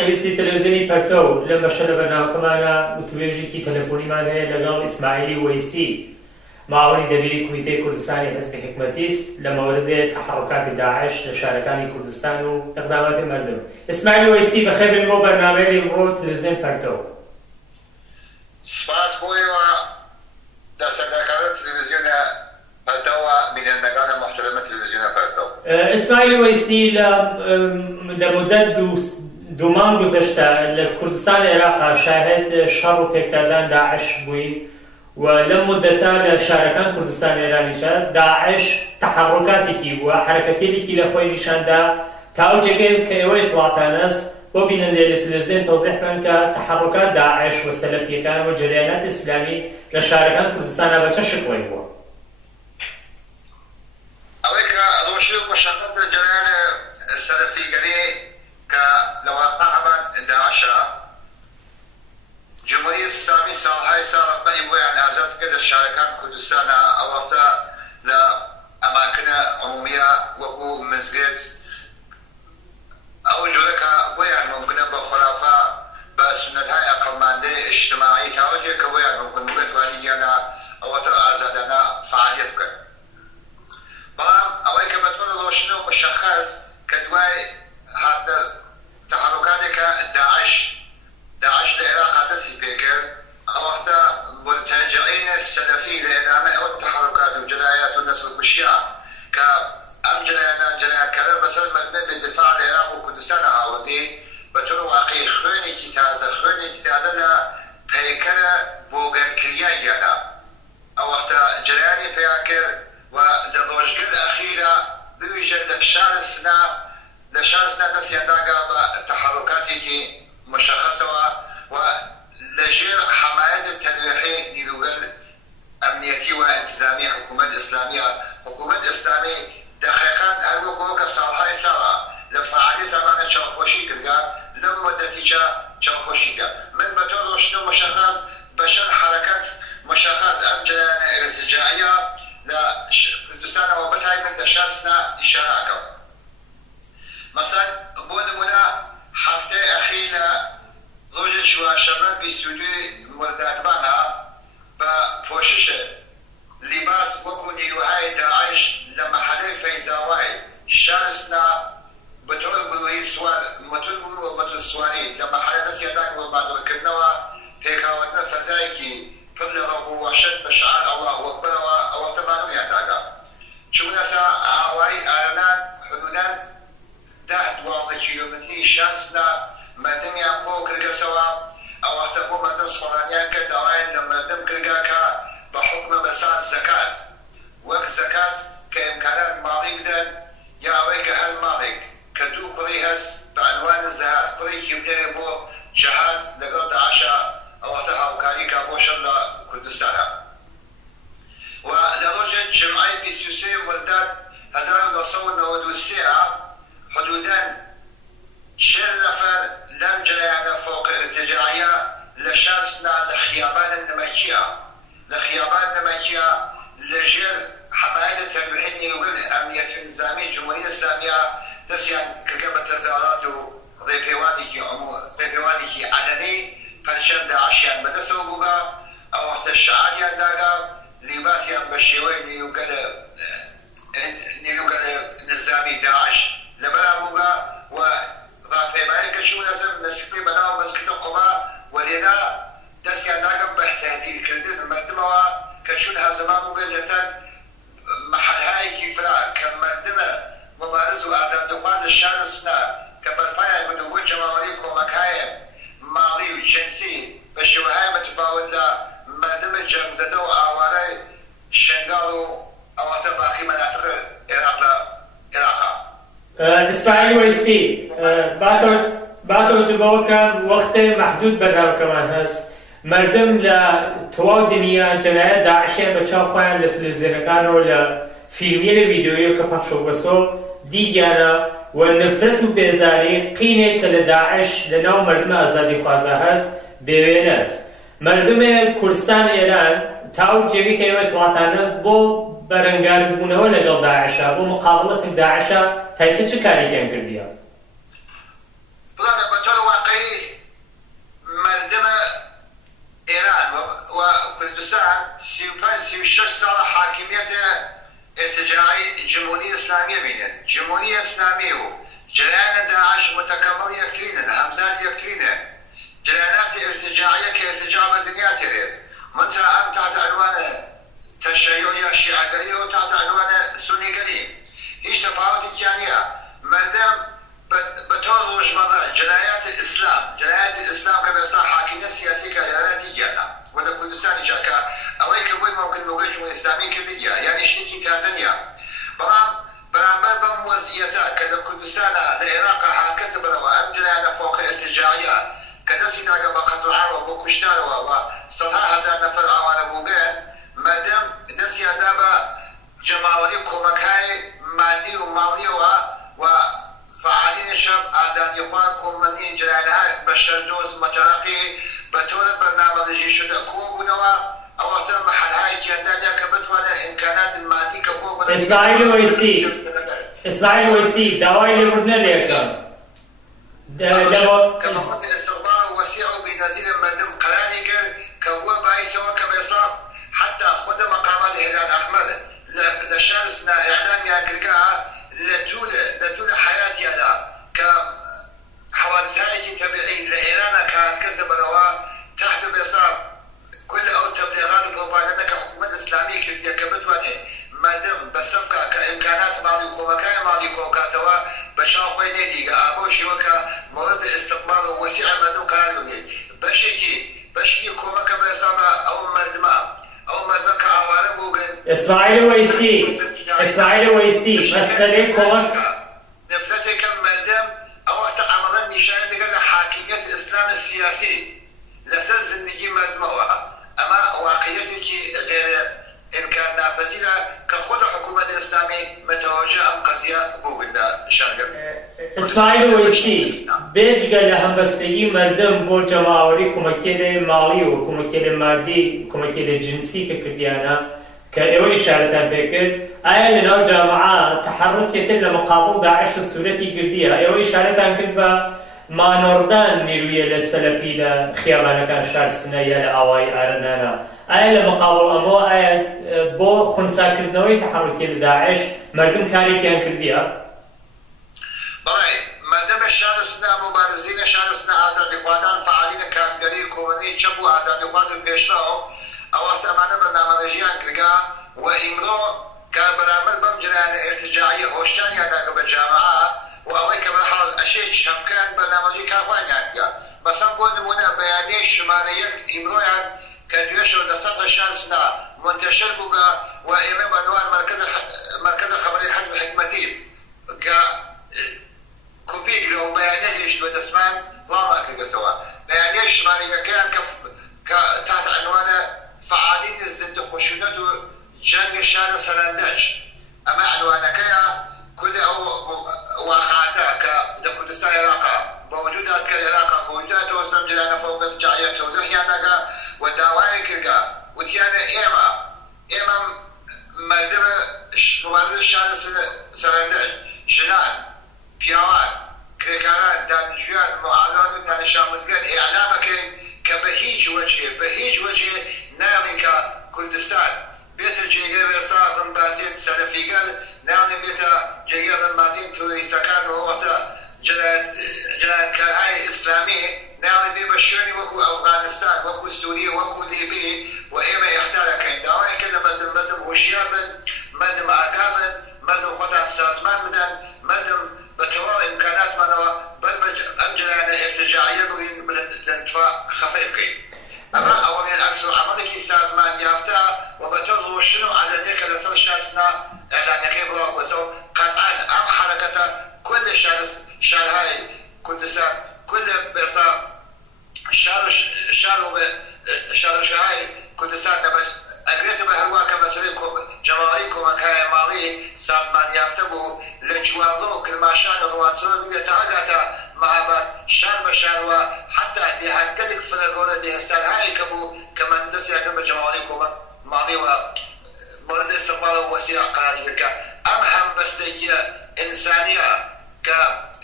خۆشەویستی تەلەڤیزیۆنی پەرتەو لەم بەشە لە بەرنامەکەمانە وتوێژێکی تەلەفۆنیمان هەیە لەگەڵ ئیسماعیلی وەیسی، معاونی دەبیری کومیتەی کوردستانی حزبی حکومەتیست لە مەوردێ تەحەڕوکاتی داعش لە شارەکانی کوردستان و ئەقداماتی مەردم. ئیسماعیلی وەیسی بەخێر بۆ بەرنامەی ئەمڕۆ تەلەڤیزیۆن پەرتەو. سپاس بۆیەوە دەسەردانکارە تەلەڤیزیۆنە پەرتەوە بینەندەکانە محتەرەمە تەلەڤیزیۆنە پەرتەو. ئیسماعیلی وەیسی لە مودەت دوو مانگ گوزەشتە لە کوردستان عێراقا شاهێد شەڕ و پێکدادان داعش بووین و لەم مودەتە لە شارەکان کوردستان ئێرانیشە داعش تەحەڕوکاتێکی بووە، حەرەکەتێکی لە خۆی نیشاندا تا ئەو جێگەی کە ئێوە ئیطلاعاتانەست بۆ بینەندەی لە تەلەڤیزیۆن تەوزیح بکەن کە تەحەڕوکات داعش و سەلەفیەکان و جەریانات ئیسلامی لە شارەکان کوردستانە بە چه شکڵی بووە؟ ئەوەی کە ڕۆژی و مشخص جەریانە سەلەفیگەری کە لە واقع هەمان داعشە جمهوری ئیسلامی ساڵهای ساڵەمبەری بۆیان ئازاد کرد لە شارەکان کوردستانە ئەوەختە لە ئەماکنە عمومیە وەکو مزگەوت ئەو جۆرەکە بۆیان ممکنە بە خۆرافە بە سنەتهای ئەقڵماندەی ئیجتیماعی تاوەجێک کە بۆیان ممکن بوو بتوانیانە ئەوەتە ئازادانە فعالیت بکەن. بەڵام ئەوەی کە بەطور ڕۆشن و مشخص کە دوای هاتە تەحەڕوکاتێکە داعش لە عێراقا دەستی پێکرد ئەوەختە مرتەجعینە سەلەفی لە ئێدامە ئەوە تەحەڕوکات و جەنایەت و نەسڵکوشیە کە ئەم جەنایەتکارە بەسەر مەبنە بێدفاع لە عێراق و کوردستانە هاوردی بەطور واقعی خوێنێکی تازە لە پەیکەرە بۆگەرکریای گیانە ئەوەختە جەرایانی پێیا کرد و لە ڕۆژگەر ئەخیرە بویژە لە شارە سنا دەستیانداگا بە تەحەڕوکاتێکی مشخصەوە و لەژێر حەمایەت تەنوێحی نیروگەر ئەمنیەتی و ئینتیزامی حکوومەت ئیسلامی دەقیقاً هەروەکەوە کە ساڵهای ساڵە لە فعالیت ئەمانە چاوپۆشی کردگا لەم مدەتیجا چاوپۆشی کرد. من بەطور ڕۆشن و مشخص بەشەر حرەکەت مشخص ئەم جەریانە ئیرتجاعیە لە کوردستانەوە بەتایبەت لە شار سنا ئیشارەکەم. مەسەڵەن بۆ نمونە هەفتەی ئەخیر لە ڕۆژی چوارشەممە 22 مردادمانە بە پۆشش لیباس وەکو نیروهای داعش لە مەحەلەی فەیزاوای شار سنا بەطور گروهی مۆتۆر سواری لە مەحەلە دەستیانداگا بە بادڵکردنەوە پێکهاوردنە فەزایەکی پڕ لە ڕەو و وەحشەت بە شعار ئەڵڵاه ئەکبەرەوە ئەوەختە مانوویانداگا چوونە سا ئاوایی ئارەنان حدوداً 10-12 کیلۆمتری شار سنا مردمیان کۆ کردگەسەوە ئەوەختە بۆ مردم سوڵانیان کرد داوایان لە مردم کردگا کە بە حکمە بەسات زەکات وەک زەکات کە ئیمکانات ماڵی بدەن یا ئەوەی کە هەر ماڵێک کە دوو کوڕی هەست بە عنوان زەهات کوڕێکی بدەرێ بۆ جەهاد لەگەڵ داعشە ئەوەختە هاوکاری کا بۆ شەڕ لە کوردستانە. و لە ڕۆژێ جمعەی 23 مرداد 1993 حدوداً 40 نەفەر لەم جەریانە فوق ارتجاعیە لە شار سنا لە خیابان نەمەکیە لەژێر حەمایەتە تەنوێحی نیروگەر ئەمنیەتی و نظامی جمهوری ئیسلامیە دەستیان کردگە بە تەظاهرات و ڕێپێوانێکی عەلەنی پەرچەم داعشیان بەدەستەوە بووگا ئەوەختە شعاریان داگا لیباسیان بە شێوەی نیروگەر نظامی داعش لەبەرا بووگا و ڕاپێمایی کە چوونە سەر مەسجدی بەناو مەسجدە قوبا و لێدا دەستیان داگا بە تەهدیدکردن مردمەوە کە چون هەرزەمان بووگە لەتەن مەحەلهایەکی فرا کە مردمە مبارز و ئازادەخواز شارە سنا کە بەرپایان کردو بۆ جەماوەری کۆمەکایە ماڵی و جنسی بە شێوەهای متفاوت لە مردمە جەنگزەدە و ئاوارەی شنگاڵ و ئەوەتە باقی مەناتق عێراقا. ئیسماعیل وەیسی باتەوەتە بەوە کە وەختێ مەحدود بەرنامەکەمان هەست مردم لە تەواو دنیا جەنایەت داعشیان بە چاو خۆیان لە تەلەڤیزیۆنەکانەوە لە فیلمیە لە ڤیدیۆیە کە پەخشەوە بەسۆ دیگیانە و نفرەت و بێزاری قینێک کە لە داعش لە ناو مردمە ئازادی خوازە هەست بێوێنە است. مردمێ کوردستان ئێران تا ئەو جێگەی کە ئێوە ئیطلاعاتانەست بۆ بەرەنگاربوونەوە لەگەڵ داعشە بۆ مقابڵەتێک داعشە تایسە چه کارێکیان کردیە؟ بڵێ بەطور واقعی ارتجاعي جمهورية إسلامية بينن جمهورية إسلامية جريان داعش متكامل يكترين همزات يكترين جريانات ارتجاعية كارتجاع بالدنيا تريد منتهى أم تحت عنوان تشيعية شيعة قليل وتحت عنوان سني قليل هيش تفاوت كيانية مادام بطور روشمرة جنايات الإسلام كما يصنع حاكمية سياسية كجنايات ديجانا وده كردستان جاكا أوي كبوي ممكن موجه جمهورية إسلامية كردية يعني شتيكي تازنيا برامبر بموزيتا كده كردستان لعراق حال كسب وأم جنايات فوق ارتجاعية كده سيداغا بقتل عام وبكشتار وصلها هزار نفر عوان بوغان مادام نسيا دابا جماوري كومكاي مادي ومالي وفعالين الشاب آزاد يخوان كومني جلالها بشر دوز مترقي بطول برنامج شده كوبنوا او احترم محل هاي جهداليا كبتوانا امكانات المادي كوبنوا اسماعيل ويسي دواي اللي وزنا ليكم كما قلت استقبال وسيع بنزيل مدام قراري كبوة بايسة وكما يصاب حتى خد مقامات هلال أحمر لشارسنا إعلام يأكلها لطول حياتي أنا كحوادث هاي تبعين لإيران كانت كسب روا تحت بيصاب كل أو تبليغات وبروباغندا كحكومة إسلامية كيف يكبتواني مادام بصفقة كإمكانات مالي كومكاي مالي كوكاتوا بشاو نيدي أبوشي وكا مورد استقبال وسيع مادام قالوا لي بشكي كومكا بيصاب أو مردما كأولا بوغن إسماعيل ويسي مسألة كومك نفلتي كم مادام أو تعمل النشان دقل حاكمية الإسلام السياسي لسلس النجي مدموها أما واقعيتك غير إن كان نابزيلا كخود حكومة الإسلامي متوجه أم قضية بوغن شانقل إسماعيل ويسي بيج قال لهم بسيجي مردم بو جماوري كومكيل مالي وكومكيل مادي كومكيل جنسي كرديانا كأيوه إشارة بكر آية لنا جامعة تحرك يتم مقابل داعش السوريتي قردية أيوه إشارة كذبة ما نوردان نيروية للسلفي لخيابانا كان شهر السنة يلا أواي أرنانا آية لمقابل أمو آية بو خنسا كردنوي تحرك لداعش مردم كاري كان كردية مادام الشارسنا مبارزين شارسنا آزاد إخوانان فعالين كاتقري كومني شبو آزاد إخوان بيشتاو أو احتمانا برنامجيان كرقا وإمرو كبرامج بمجران ارتجاعية هوشتان ياداك بالجامعة وأوي كبرحال أشيء شمكان برنامجي كاخوان ياداك مثلا بقول نمونا بياني الشمالية إمرو يعني كدوش ودسات الشارسنا منتشر بوغا وإمام عنوان مركز الخبري حزب حكمتيز كوبيك لو بيانيه يشتوى دسمان لا ما كده سوا بيانيه الشمالية كان تحت عنوان فعالين الزند خشونات جنگ الشارع سلندج أما عنوان كيا كل واقعاتا كده كردستان العراق موجودات كالعراق موجودات وسلم جلانا فوق التجاعية توضح يعني ودعوائي كيكا وتيانا إما مردم مبارد الشارع سلندج جنان بيوان كريكاران دانشوان معانون دان الشامزقان إعلامك كبهيج وجه نامي كردستان بيت جيجي بيصار ضمبازين سلفي قال نامي بيت جيجي ضمبازين توري سكان ووقتا جلال كالهاي إسلامي نامي بيبشرني وكو أفغانستان وكو سوريا وكو ليبي وإما يختار كين داوين كده مدم هوشيار مدم أقابل مدم خطات سازمان مدم بتوار إمكانات منوا برمج أمجلنا ارتجاعية بغين لنتفاق خفيف كي أما أولين أكثر عملك سازمان يافتا وبتوضو شنو على ذلك لسر شاسنا إعلان يكي بلاك وزو قطعا أم حركة كل شار هاي كردستان كل بيصا شار هاي كردستان أقرأت بهروا كمسؤولين جماعي كومكاي مالي سازمان يافتبو لجوالو كلماشان رواتسو بيدا تعاقاتا معابات شار بشار حتى لهاتكلك فرقونا ديهستان هاي كبو كما ندسي أقرأ جماعي مالي ومولد استقبال وسيع قراري لك أمهم بستيجية إنسانية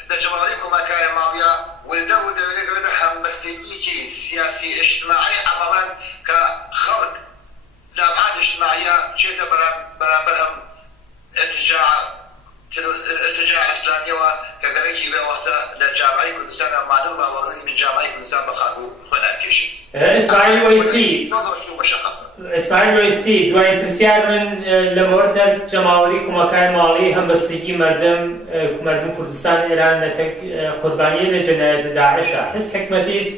كجماعي كومكاي ماليا ولدو دولي قرد هم بستيجية سياسي اجتماعي عملا كخلق لأبعاد اجتماعية شيء برامبرهم ارتجاع اسلامي وكذلك بوقت للجامعه كردستان معلومه وغير من جامعه كردستان بخاطر فلان كشت اسماعيل ويسي دوای پرسیار من لە مۆردە جەماوەری کۆمەکای ماڵی هەمبەستگی مردم کوردستان ئێران قوربانیە لە جەنایەتە داعشە حس حکمەتیس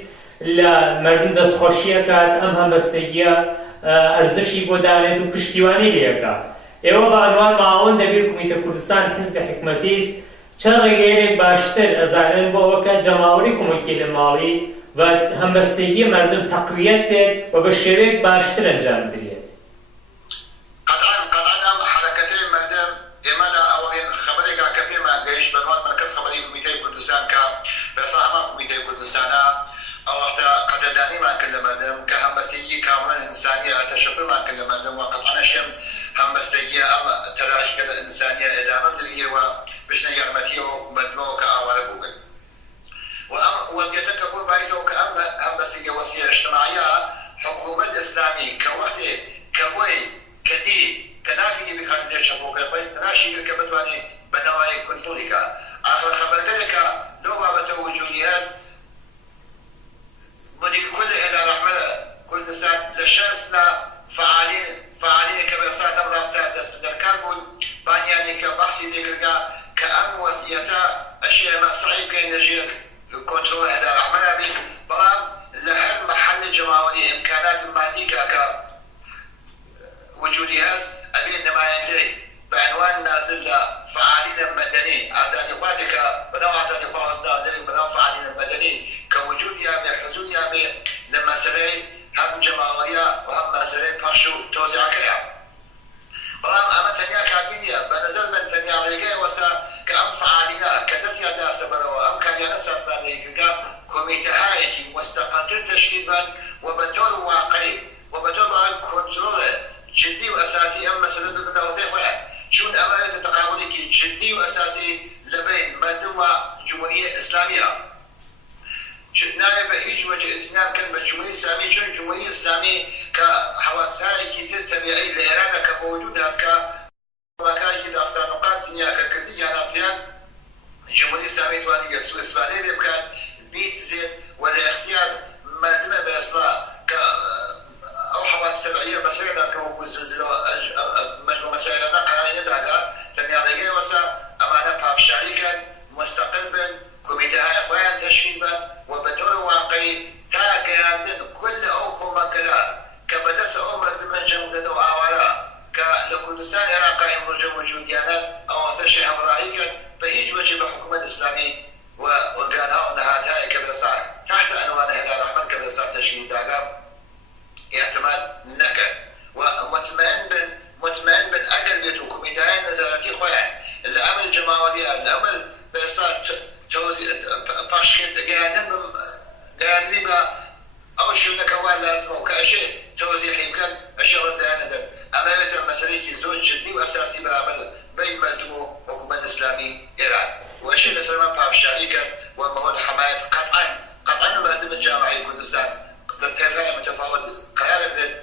لە مردم دەستخۆشیەکات ئەم هەمبەستگیە ئەرزشی بۆ دانێت و پشتیوانی لێەکات ئێوە بە ئەنوان ماوەن دەبیر کومیتە کوردستان حزب حکمەتیس چەند ڕێگەیەک باشتر ئەزانن بۆ ئەوەکە جەماوەری کۆمەکی لە ماڵی و هەمبەستگی مردم تەقویەت بێت و بە شێوەیەک باشتر ئەنجام بدرێت. قەتعاً حرەکەتەی مردم ئێمە لە ئەوڵین خەبەرێکا کە پێمان گەیشت بەناو مرکز خەبەری کومیتەی کوردستان کە بەسا هەمان کومیتەی کوردستانە ئەو وەختە قەدەردانیمان کرد لە مردم کە هەمبەستگی کامڵەن ئینسانیە تەشەکرمان کرد لە مردم و قەتعاً هەمبەستگیە ئەم تەلاشکە لە ئینسانیە ئێدامە بدرێتەوە بشنە یارمەتیە و مردمەوە کە ئاوارە بووبن. وأم وزيتك أبو بايزة وكأم همبستي وصية اجتماعية حكومة إسلامي كوقت كبوي كدي كنافي بخارج الشبوك خوي ناشي كبتواني بنواي كنترولك آخر خبر ذلك لو ما بتو وجوديات مدير كل إلى رحمة كل إنسان لشانسنا فعالين كبيرسان نظام تادس دركان بانياني كبحثي ذيك كأم وزيتا أشياء ما صعيب كي نجير الكنترول هذا العمل به بلام لهذا محل الجماعي إمكانات المادية كوجودها أبي إنما ينجي بعنوان نازل فعالين المدني أزادي خواتك بدأوا أزادي خواتنا بدأوا فعالين المدني كوجودها بحضورها لما سري هم جماعية وهم مسألة باشو توزيع كيا بلام أما تنيا كافينيا بنزل من تنيا رجع وسا كأم فعالين كدسيا ناس بدوا أم كان ينسف من يلقى كوميتة هاي مستقل تشكيل وبدون واقعي وبدون كنترول جدي وأساسي أم مسألة بدنا وضيفها شون أمانة تقابلك جدي وأساسي لبين مدن وجمهورية إسلامية شفنا بهيج وجه اثنان كلمة جمهورية إسلامية شون جمهورية إسلامية كحواساي كثير تبعي لإيران كموجودات كمكان كده أقصى نقاط دنيا ككردية نابيان الجمهورية الإسلامية تواني يسوع إسرائيل بكان بيت زين ولا اختيار مادمة بأصلا أو حوادث تبعية مسائل كوكوز زلزال مجموعة مسائل نقل ندعها تنيا وسا أمانة بابشاري كان مستقل بين كوميتة هاي إخوان تشكيل بين وبدون واقعي تاجي كل أوكو مكلا كبدس أمر من جنزة وعوالا كلكردستان عراقي مرجع وجود ناس أو تشي أمرائي كان بهيج وجه بحكومة إسلامي وأرجانها ونهاتها كبسار تحت عنوان هذا الرحمن كبسار تشكيل داقا اعتماد نكد ومطمئن بن أقل بيت وكوميتاين نزالتي خوان الأمر الجماعية الأمر بيصار توزيع باشكنت قاعدين أو شو نكوان لازم وكأشيء توزيع يمكن أشياء زيادة أما يتم مسألة زوج جدي وأساسي بالعمل بين مردمو حكومة إسلامي إيران وأشياء لسلمان باب شريكا ومهود حماية قطعا مردم الجامعي كردستان التفاهم متفاوت قرار بدل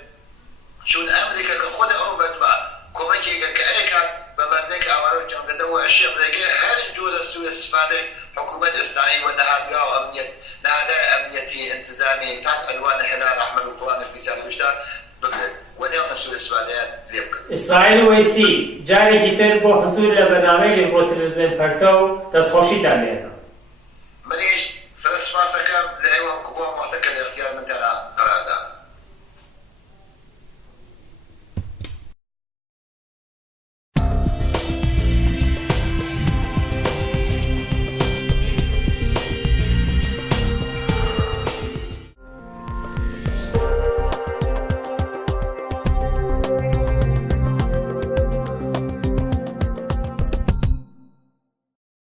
شون أمريكا كخود أو بدما كوميكي كأيكا بمرميك أولو جنزدو أشياء ذلك هل جوز السوء استفادة حكومة إسلامي ونهادها وأمنية نهادها أمنيتي انتزامي تحت ألوان الهلال أحمد وفلان في سالة وجدان إسرائيل ويسي جاري كتير بو حصول لبرنامج لبو تلفزيون فرتو تسخوشي تانيها